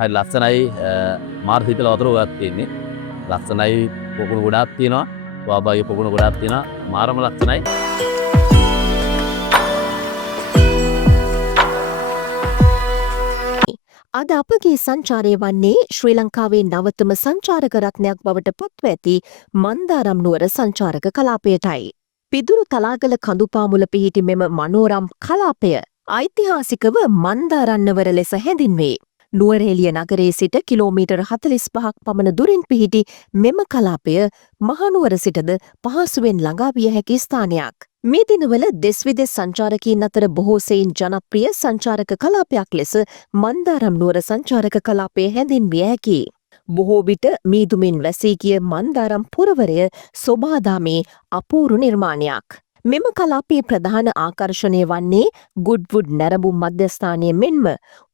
හරි ලස්සනයි මාර හිතල වතුර ගොඩක් තියෙන්නේ. ලස්සනයි පොකුණු ගොඩක් තියෙනවා. ස්වාභාවික පොකුණු ගොඩක් තියෙනවා. මාරම ලස්සනයි. අද අපගේ සංචාරය වන්නේ ශ්‍රී ලංකාවේ නවතම සංචාරක රත්නයක් බවට පත්ව ඇති මන්දාරම් නුවර සංචාරක කලාපයටයි. පිදුරු තලාගල කඳුපාමුල පිහිටි මෙම මනෝරම් කලාපය ඓතිහාසිකව මන්දාරන්නවර ලෙස හැඳින්වේ. නුවරඑළිය නගරයේ සිට කිලෝමීටර් 45ක් පමණ දුරින් පිහිටි මෙම කලාපය මහනුවර සිටද පහසුවෙන් ළඟා විය හැකි ස්ථානයක්. මේ දිනවල දෙස් විදෙස් සංචාරකීන් අතර බොහෝ සෙයින් ජනප්‍රිය සංචාරක කලාපයක් ලෙස මන්දාරම් නුවර සංචාරක කලාපය හැඳින්විය හැකියි. බොහෝ විට මීදුමින් වැසී ගිය මන්දාරම් පුරවරය සොබාදාමේ අපූරු නිර්මාණයක්. මෙම කලාපයේ ප්‍රධාන ආකර්ෂණය වන්නේ ගුඩ්වුඩ් නැරඹුම් මධ්‍යස්ථානය මෙන්ම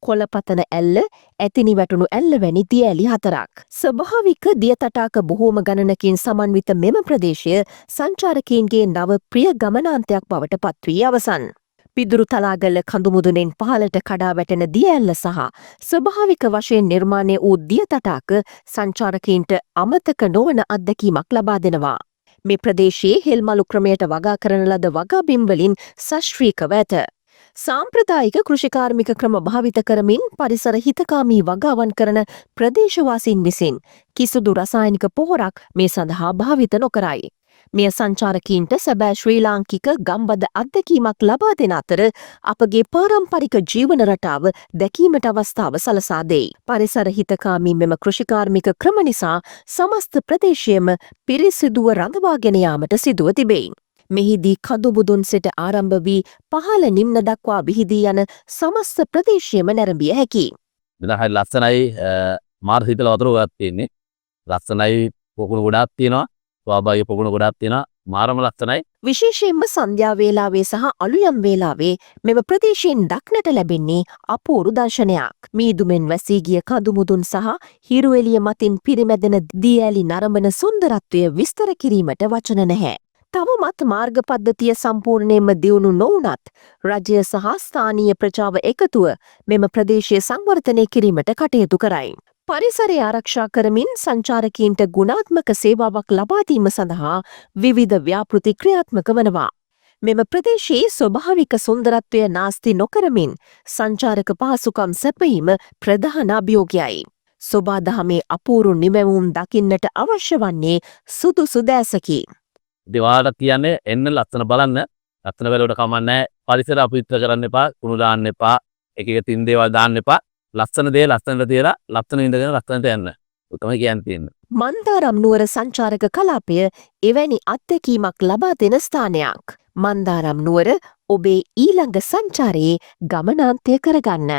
කොළපතන ඇල්ල, ඇතිනි වැටුණු ඇල්ල වැනි දිය ඇලි 4ක්. ස්වභාවික දිය තටාක බොහෝම ගණනකින් සමන්විත මෙම ප්‍රදේශය සංචාරකීන්ගේ නව ප්‍රිය ගමනාන්තයක් බවට පත්වී අවසන්. පිදුරු තලාගල කඳුමුදුනෙන් පහළට කඩා වැටෙන දිය ඇල්ල සහ ස්වභාවික වශයෙන් නිර්මාණය වූ දිය තටාක සංචාරකීන්ට අමතක නොවන අත්දැකීමක් ලබා දෙනවා. මේ ප්‍රදේශයේ හෙල්මලු ක්‍රමයට වගා කරන ලද වගා බිම්වලින් සශ්‍රීකව ඇත. සාම්ප්‍රදායික කෘෂිකාර්මික ක්‍රම භාවිත කරමින් පරිසර හිතකාමී වගාවන් කරන ප්‍රදේශවාසීන් විසින් කිසිදු රසායනික පොහොරක් මේ සඳහා භාවිත නොකරයි. මෙය සංචාරකීන්ට සැබෑ ශ්‍රී ලාංකික ගම්බද අත්දැකීමක් ලබා දෙන අතර අපගේ පාරම්පරික ජීවන රටාව දැකීමට අවස්ථාව සලසා දෙයි. පරිසර හිතකාමී මෙම කෘෂිකාර්මික ක්‍රම නිසා සමස්ත ප්‍රදේශයම පිරිසිදුව රඳවාගෙන යාමට සිදුව තිබෙයි. මෙහිදී කඳුමුදුන් සිට ආරම්භ වී පහළ නිම්න දක්වා විහිදී යන සමස්ත ප්‍රදේශයම නැරඹිය හැකියි. මෙතන හරි ලස්සනයි මාර හිතල වතුර ගොඩක් තියෙන්නේ. ලස්සනයි පොකුණු ගොඩක් තියෙනවා. ස්වාභාවික පොකුණු ගොඩක් තියෙනවා. මාරම ලස්සනයි. විශේෂයෙන්ම සන්ධ්‍යා වේලාවේ සහ අලුයම් වේලාවේ මෙම ප්‍රදේශයෙන් දක්නට ලැබෙන්නේ අපූරු දර්ශනයක්. මීදුමෙන් වැසී ගිය කඳුමුදුන් සහ හිරු එළිය මතින් පිරිමැදෙන දී ඇලි නරඹන සුන්දරත්වය විස්තර කිරීමට වචන නැහැ. තවමත් මාර්ග පද්ධතිය සම්පූර්ණයෙන්ම දියුණු නොවුනත් රජය සහ ස්ථානීය ප්‍රජාව එකතුව මෙම ප්‍රදේශය සංවර්ධනය කිරීමට කටයුතු කරයි. පරිසරය ආරක්ෂා කරමින් සංචාරකීන්ට ගුණාත්මක සේවාවක් ලබා දීම සඳහා විවිධ ව්‍යාපෘති ක්‍රියාත්මක වනවා. මෙම ප්‍රදේශයේ ස්වභාවික සුන්දරත්වය නාස්ති නොකරමින් සංචාරක පහසුකම් සැපයීම ප්‍රධාන අභියෝගයයි. සොබාදහමේ අපූරු නිමැවුම් දකින්නට අවශ්‍ය වන්නේ සුදුසු දෑසකි. දෙවාට කියන්නේ එන්න ලස්සන බලන්න. ලස්සන බැලුවට කමක් නැහැ. පරිසර අපවිත්‍ර කරන්න එපා. කුණු දාන්න එපා. එක එක තින් දේවල් දාන්න එපා. ලස්සන දේ ලස්සනට තියලා ලස්සන ඉඳගෙන ලස්සනට යන්න. ඒක තමයි කියන්න තියෙන්නේ. මන්දාරම් නුවර සංචාරක කලාපය එවැනි අත්දැකීමක් ලබා දෙන ස්ථානයක්. මන්දාරම් නුවර ඔබේ ඊළඟ සංචාරයේ ගමනාන්තය කරගන්න.